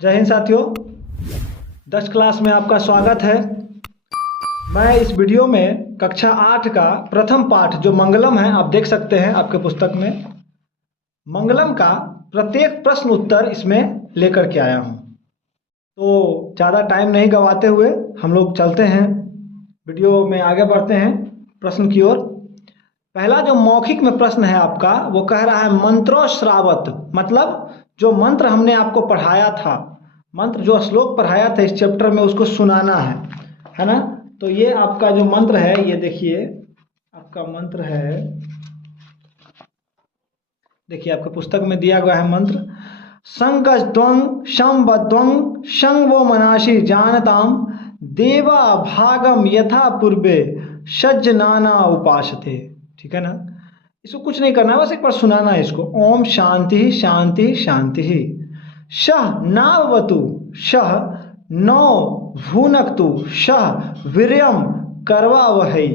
जय हिंद साथियों, 10 क्लास में आपका स्वागत है। मैं इस वीडियो में कक्षा 8 का प्रथम पाठ जो मंगलम है, आप देख सकते हैं आपके पुस्तक में। मंगलम का प्रत्येक प्रश्न उत्तर इसमें लेकर के आया हूँ। तो ज़्यादा टाइम नहीं गवाते हुए हम लोग चलते हैं, वीडियो में आगे बढ़ते हैं प्रश्न की ओर। पहला जो मौखिक में प्रश्न है आपका, वो कह रहा है मंत्रोश्रावत, मतलब जो मंत्र हमने आपको पढ़ाया था, मंत्र जो श्लोक पढ़ाया था इस चैप्टर में, उसको सुनाना है ना। तो ये आपका जो मंत्र है, ये देखिए आपका मंत्र है, देखिए आपके पुस्तक में दिया गया है मंत्र। संकस्त्वं शंबद्वं शंवो मनाशी जानताम देवा भागम यथा पूर्वे सज्जनाना उपासते। ठीक है ना, इसको कुछ नहीं करना है, बस एक बार सुनाना है इसको। ओम शांति शांति शांति शह नावतु शह नौ भूनक्तु शह वीर्यम करवावहै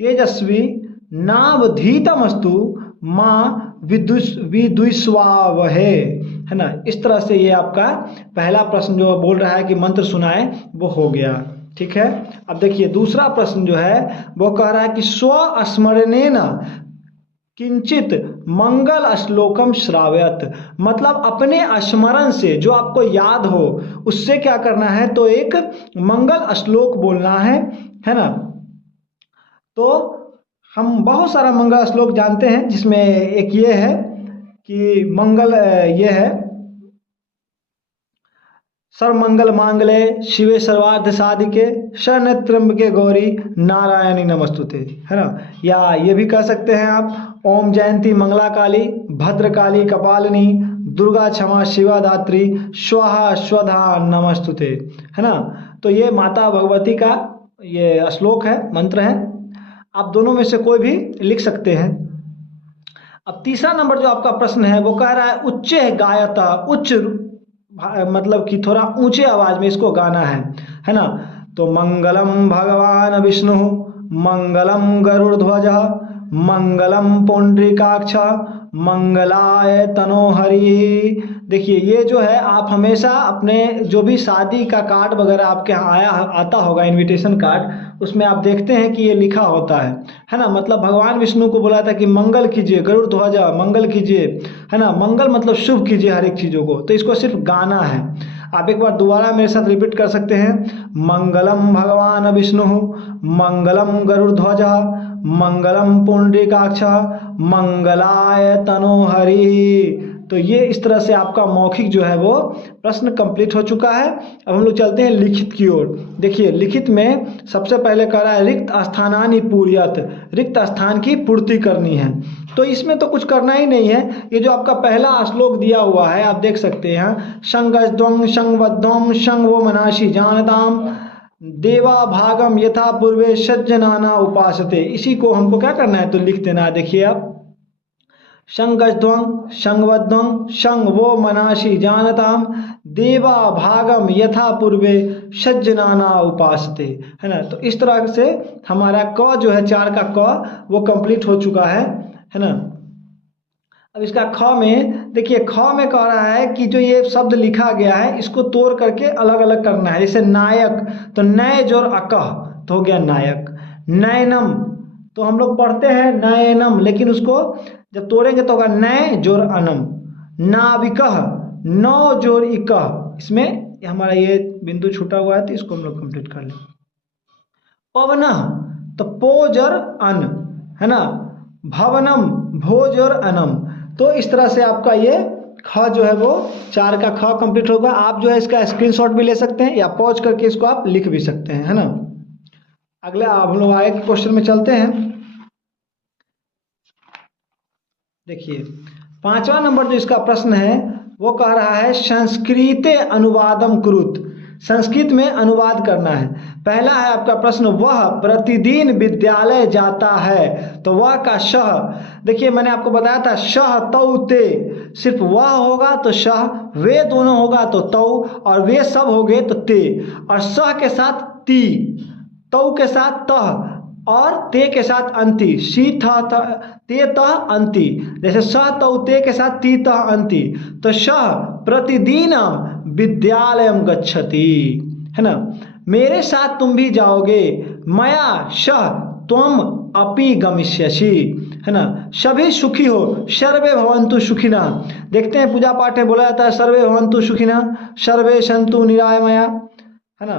तेजस्वी नावधीतमस्तु माँ विद्विषावहै, है ना। इस तरह से ये आपका पहला प्रश्न जो बोल रहा है कि मंत्र सुनाए, वो हो गया। ठीक है, अब देखिए दूसरा प्रश्न जो है वो कह रहा है कि स्व स्मरणेन किंचित मंगल श्लोकम श्रावयत, मतलब अपने स्मरण से जो आपको याद हो उससे क्या करना है, तो एक मंगल श्लोक बोलना है ना। तो हम बहुत सारा मंगल श्लोक जानते हैं, जिसमें एक ये है कि मंगल ये है, सर्वमंगल मांगल्ये शिवे सर्वार्थ साधिके शरण्ये त्र्यंबके गौरी नारायणी नमस्तुते, है ना। या ये भी कह सकते हैं आप, ओम जयंती मंगला काली भद्रकाली कपालिनी दुर्गा क्षमा शिवा धात्री स्वाहा स्वधा नमस्तुते, है ना। तो ये माता भगवती का ये श्लोक है, मंत्र है। आप दोनों में से कोई भी लिख सकते हैं। अब तीसरा नंबर जो आपका प्रश्न है वो कह रहा है उच्चे गायता, उच्च मतलब कि थोड़ा ऊंचे आवाज में इसको गाना है ना। तो मंगलम भगवान विष्णु मंगलम गरुड़ध्वज मंगलम पुंडरीकाक्ष मंगलाय तनोहरि। देखिए ये जो है, आप हमेशा अपने जो भी शादी का कार्ड वगैरह आपके यहाँ आता होगा, इनविटेशन कार्ड, उसमें आप देखते हैं कि ये लिखा होता है ना। मतलब भगवान विष्णु को बोला था कि मंगल कीजिए, गरुड़ ध्वज मंगल कीजिए, है ना। मंगल मतलब शुभ कीजिए हर एक चीज़ों को, तो इसको सिर्फ गाना है। आप एक बार दोबारा मेरे साथ रिपीट कर सकते हैं, मंगलम भगवान विष्णु मंगलम गरुड़ ध्वज मंगलम पुंडरीकाक्ष मंगलाय तनोहरि। तो ये इस तरह से आपका मौखिक जो है वो प्रश्न कंप्लीट हो चुका है। अब हम लोग चलते हैं लिखित की ओर। देखिए लिखित में सबसे पहले कह रहा है रिक्त स्थानानि पूर्यत, रिक्त स्थान की पूर्ति करनी है। तो इसमें तो कुछ करना ही नहीं है। ये जो आपका पहला श्लोक दिया हुआ है, आप देख सकते हैं, शंगस्त्वं शंवद्वं शंवो मनाशी जानताम देवा भागम यथा पूर्वे सज्जनाना उपासते। इसी को हमको क्या करना है, तो लिख देना है। देखिए आप, शंगस्त्वं शंवद्वं शंवो मनाशी जानताम देवा भागम यथा पूर्वे सज्जनाना उपासते, है ना। तो इस तरह से हमारा क जो है, 4 का क वो कंप्लीट हो चुका है ना। अब इसका ख में देखिए, ख में कह रहा है कि जो ये शब्द लिखा गया है इसको तोड़ करके अलग अलग करना है। जैसे नायक, तो नय जोर अकह तो हो गया नायक। नयनम तो हम लोग पढ़ते हैं नयनम, लेकिन उसको जब तोड़ेंगे तो होगा नय जोर अनम। नाविकह नौ जोर इकह, इसमें हमारा ये बिंदु छूटा हुआ है, तो इसको हम लोग कंप्लीट कर लें। पवनः तो पोजर अन, है ना। भवनम भोजर अनम। तो इस तरह से आपका ये ख जो है वो 4 का ख कंप्लीट होगा। आप जो है इसका स्क्रीनशॉट भी ले सकते हैं, या पॉज करके इसको आप लिख भी सकते हैं, है ना। अगले हम लोग आगे के क्वेश्चन में चलते हैं। देखिए 5वां नंबर जो इसका प्रश्न है वो कह रहा है संस्कृते अनुवादम कुरुत, संस्कृत में अनुवाद करना है। पहला है आपका प्रश्न, वह प्रतिदिन विद्यालय जाता है, तो वह का शह, देखिए मैंने आपको बताया था शह तौ ते, सिर्फ वह होगा तो शह, वे दोनों होगा तो तौ, और वे सब हो गए तो ते, और सह के साथ ती, तौ के साथ तह, और ते के साथ अंति, सी ते तह अंति। जैसे स तौ ते के साथ ती तह अंति, तो श प्रतिदिन विद्यालयम गच्छति, है ना, मेरे साथ तुम भी जाओगे, मया सह त्वम अपि गमिष्यसि, है ना, सभी सुखी हो, सर्वे भवन्तु सुखिनः। देखते हैं पूजा पाठ में बोला जाता है सर्वे भवन्तु सुखिनः, सर्वे सन्तु निरामया, है ना,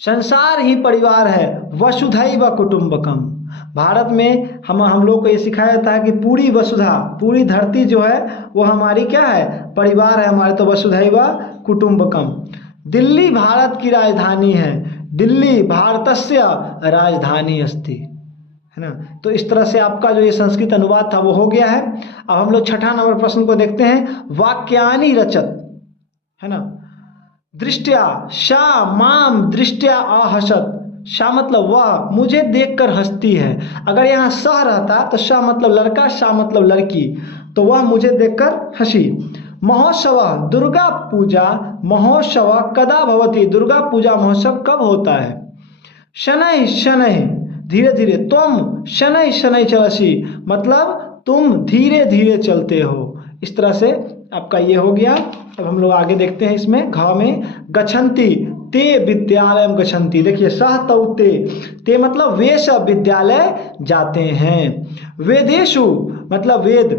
संसार ही परिवार है, वसुधैव कुटुम्बकम। भारत में हम लोग को ये सिखाया जाता है कि पूरी वसुधा, पूरी धरती जो है वो हमारी क्या है, परिवार है हमारे, तो वसुधैव कुटुम्बकम। दिल्ली भारत की राजधानी है, दिल्ली भारतस्य राजधानी अस्ति, है ना। तो इस तरह से आपका जो ये संस्कृत अनुवाद था वो हो गया है। अब हम लोग छठा नंबर प्रश्न को देखते हैं। वाक्यानि रचत, है ना, दृष्टया शा माम दृष्टया आहसत, शा मतलब वह मुझे देखकर हंसती है। अगर यहाँ सह रहता तो शा मतलब लड़का, शा मतलब लड़की, तो वह मुझे देखकर हंसी। महोत्सव दुर्गा पूजा, महोत्सव कदा भवति, दुर्गा पूजा महोत्सव कब होता है। शनै शनै धीरे धीरे, तुम शनै शनै चलसी मतलब तुम धीरे धीरे चलते हो। इस तरह से आपका ये हो गया। अब हम लोग आगे देखते हैं इसमें घ में, गच्छन्ति ते विद्यालय गच्छन्ति। देखिए सह तौ ते मतलब वे सब विद्यालय जाते हैं। वेदेषु मतलब वेद,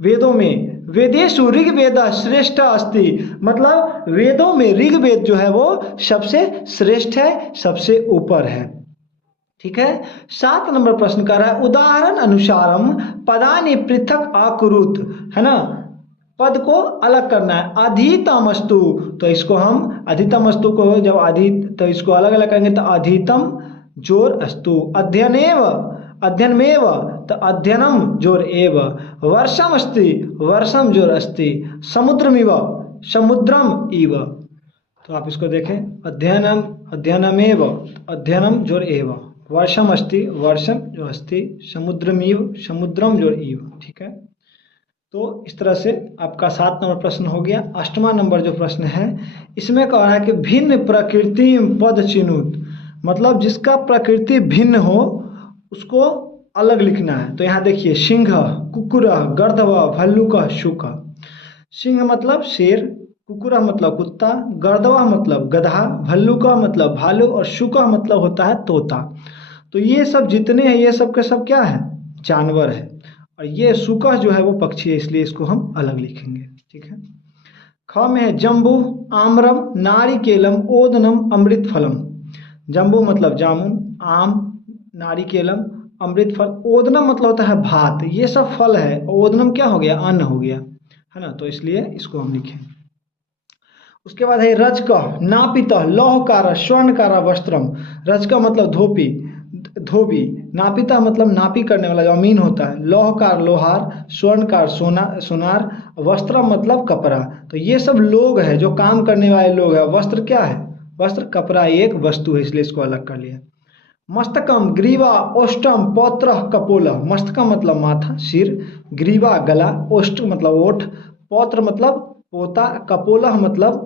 वेदों में, वेदेषु ऋग्वेद श्रेष्ठ अस्ति मतलब वेदों में ऋग्वेद जो है वो सबसे श्रेष्ठ है, सबसे ऊपर है। ठीक है। 7 नंबर प्रश्न कर रहा है, उदाहरण अनुसारम पदानि पृथक आकुरुत, है ना, पद को अलग करना है। अधितमस्तु, तो इसको हम अधितमस्तु को जब अधित, तो इसको अलग अलग करेंगे तो अधितम जोर अस्तु। अध्ययनेव अध्ययनमेव तो अध्ययनम जोर एव। वर्षम अस्ति वर्षम जोर अस्ति। समुद्रमिव समुद्रम इव। तो आप इसको देखें, अध्ययनम अध्ययनमेव अध्ययनम जोर एव, वर्षम अस्ति वर्षम जो अस्ति, समुद्रमिव समुद्रम जोर इव। ठीक है। तो इस तरह से आपका 7 नंबर प्रश्न हो गया। 8वां नंबर जो प्रश्न है इसमें कह रहा है कि भिन्न प्रकृति पद चिनुत, मतलब जिसका प्रकृति भिन्न हो उसको अलग लिखना है। तो यहाँ देखिए, सिंह, कुकुर, गर्दभ, भल्लुक, शुक। सिंह मतलब शेर, कुकुर मतलब कुत्ता, गर्दभ मतलब गधा, भल्लुक मतलब भालू और शुक मतलब होता है तोता। तो ये सब जितने हैं ये सब के सब क्या है, जानवर है। और ये शुक जो है वो पक्षी है, इसलिए इसको हम अलग लिखेंगे। ठीक है। ख में है जम्बू, आम्रम, नारिकेलम, ओदनम, अमृत फलम। जम्बू मतलब जामुन, आम, नारिकेलम, अमृत फल, ओदनम मतलब होता है भात। ये सब फल है, ओदनम क्या हो गया, अन्न हो गया, है ना। तो इसलिए इसको हम लिखें। उसके बाद है रजक, नापित, लौहकार, स्वर्णकार, वस्त्रम। रजक मतलब धोबी, धोबी, नापिता मतलब नापी करने वाला जो अमीन होता है, लौहकार लोहार, स्वर्णकार सोनार, वस्त्र मतलब कपड़ा। तो ये सब लोग हैं जो काम करने वाले लोग हैं। वस्त्र क्या है, वस्त्र कपड़ा एक वस्तु है, इसलिए इसको अलग कर लिया। मस्तकम, ग्रीवा, ओष्टम, पौत्र, कपोल। मस्तकम मतलब माथा सिर, ग्रीवा गला, ओष्ट मतलब ओठ, पौत्र मतलब पोता, कपोल मतलब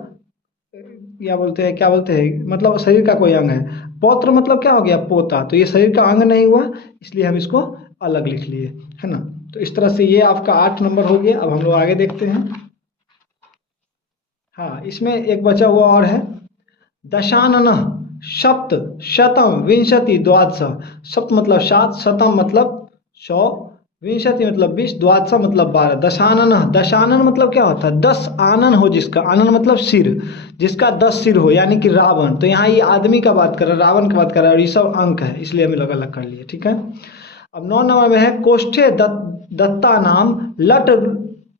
क्या बोलते हैं मतलब शरीर का कोई अंग है, पौत्र मतलब क्या हो गया, पोता। तो ये शरीर का अंग नहीं हुआ, इसलिए हम इसको अलग लिख लिए, है ना। तो इस तरह से ये आपका 8 नंबर हो गया। अब हम लोग आगे देखते हैं। हाँ, इसमें एक बचा हुआ और है, दशानन, सप्त, शतम, विंशति, द्वादश। सप्त मतलब 7, शतम मतलब 100, विंशति मतलब 20, द्वादश मतलब 12। दशानन, दशानन मतलब क्या होता है, 10 आनन हो जिसका, आनन मतलब सिर, जिसका 10 सिर हो, यानी कि रावण। तो यहाँ ये आदमी का बात कर रहा है, रावण की बात कर रहा है, और ये सब अंक है, इसलिए हमें अलग अलग कर लिए। ठीक है। अब 9 नंबर में है, कोष्ठे दत्ता नाम, लट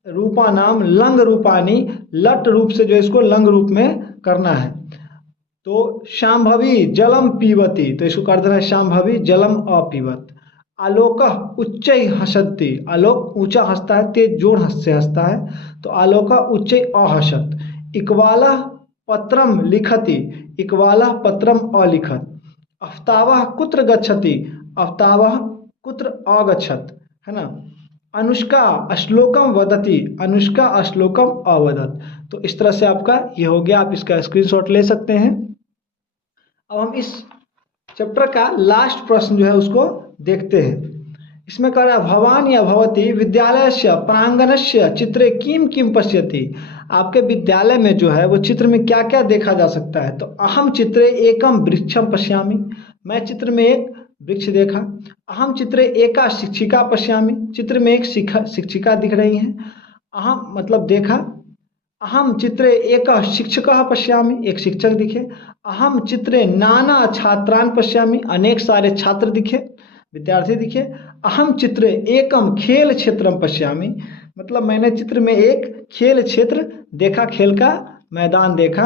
रूपा नाम, लंग रूपानी। लट रूप से जो इसको लंग रूप में करना है। तो शाम्भवी जलम पीवती, तो इसको कर देना है शाम्भवी जलम अपीवत। आलोक उच्च हसती, आलोक ऊंचा हंसता है, तेज जोर से हंसता है, तो आलोक उच्च अहसत। इकवाला पत्रम लिखति, इकवाला पत्रम अलिखत। अफ्तावह कुत्र गच्छति, अफ्तावह कुत्र अगच्छत, है ना। अनुष्का श्लोकम वदति, अनुष्का श्लोकम अवदत। तो इस तरह से आपका ये हो गया, आप इसका स्क्रीनशॉट ले सकते हैं। अब हम इस चैप्टर का लास्ट प्रश्न जो है उसको देखते हैं। इसमें कह रहा है भवान या भवती विद्यालयस्य प्रांगणस्य चित्रे किम किम पश्यति। आपके विद्यालय में जो है वो चित्र में क्या क्या देखा जा सकता है। तो अहम चित्रे एकम वृक्षम पश्यामि, मैं चित्र में एक वृक्ष देखा। अहम चित्रे एका शिक्षिका पश्यामि, चित्र में एक शिक्षिका दिख रही हैं। अहम मतलब देखा। अहम चित्रे एक शिक्षकः पश्यामि, एक शिक्षक दिखे। अहम चित्रे नाना छात्रान् पश्यामि, अनेक सारे छात्र दिखे, विद्यार्थी दिखे। अहम चित्रे एकम खेल क्षेत्रम पश्यामि, मतलब मैंने चित्र में एक खेल क्षेत्र देखा, खेल का मैदान देखा।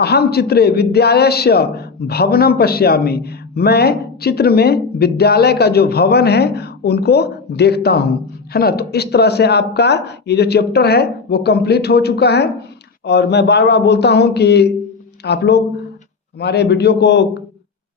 अहम चित्रे विद्यालयस्य भवनम पश्यामि, मैं चित्र में विद्यालय का जो भवन है उनको देखता हूँ, है ना। तो इस तरह से आपका ये जो चैप्टर है वो कंप्लीट हो चुका है। और मैं बार बार बोलता हूँ कि आप लोग हमारे वीडियो को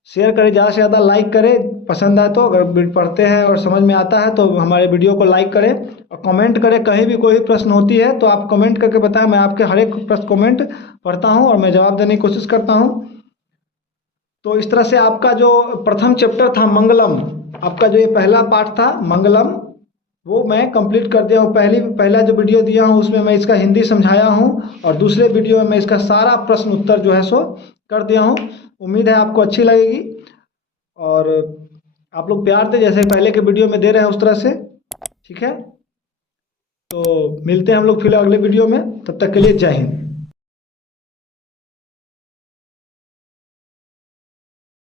शेयर करें, ज़्यादा से ज़्यादा लाइक करें, पसंद आए तो, अगर पढ़ते हैं और समझ में आता है तो हमारे वीडियो को लाइक करें और कमेंट करें। कहीं भी कोई प्रश्न होती है तो आप कमेंट करके बताएं, मैं आपके हर एक प्रश्न कमेंट पढ़ता हूँ और मैं जवाब देने की कोशिश करता हूँ। तो इस तरह से आपका जो प्रथम चैप्टर था मंगलम, आपका जो ये पहला पार्ट था मंगलम, वो मैं कंप्लीट कर दिया हूँ। पहला जो वीडियो दिया हूँ उसमें मैं इसका हिंदी समझाया हूँ और दूसरे वीडियो में मैं इसका सारा प्रश्न उत्तर जो है सो कर दिया हूँ। उम्मीद है आपको अच्छी लगेगी और आप लोग प्यार दे जैसे पहले के वीडियो में दे रहे हैं उस तरह से, ठीक है। तो मिलते हैं हम लोग फिर अगले वीडियो में, तब तक के लिए जय हिंद।